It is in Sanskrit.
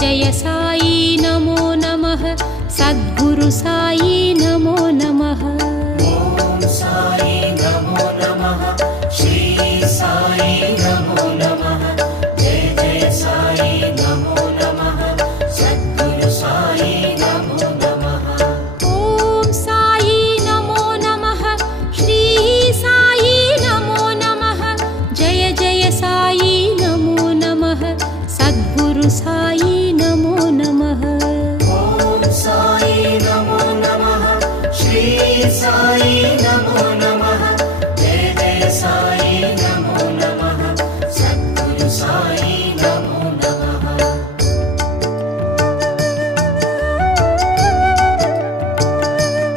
जय साई नमो नमः सद्गुरु साई नमो नमः ओम साई नमो नमः श्री साई नमो नमः जय जय साई नमो नमः सद्गुरु साई नमो नमः ओम साई नमो नमः श्री साई नमो नमः जय जय साई नमो नमः सद्गुरु साई नमो नमः ओम साई नमो नमः श्री साई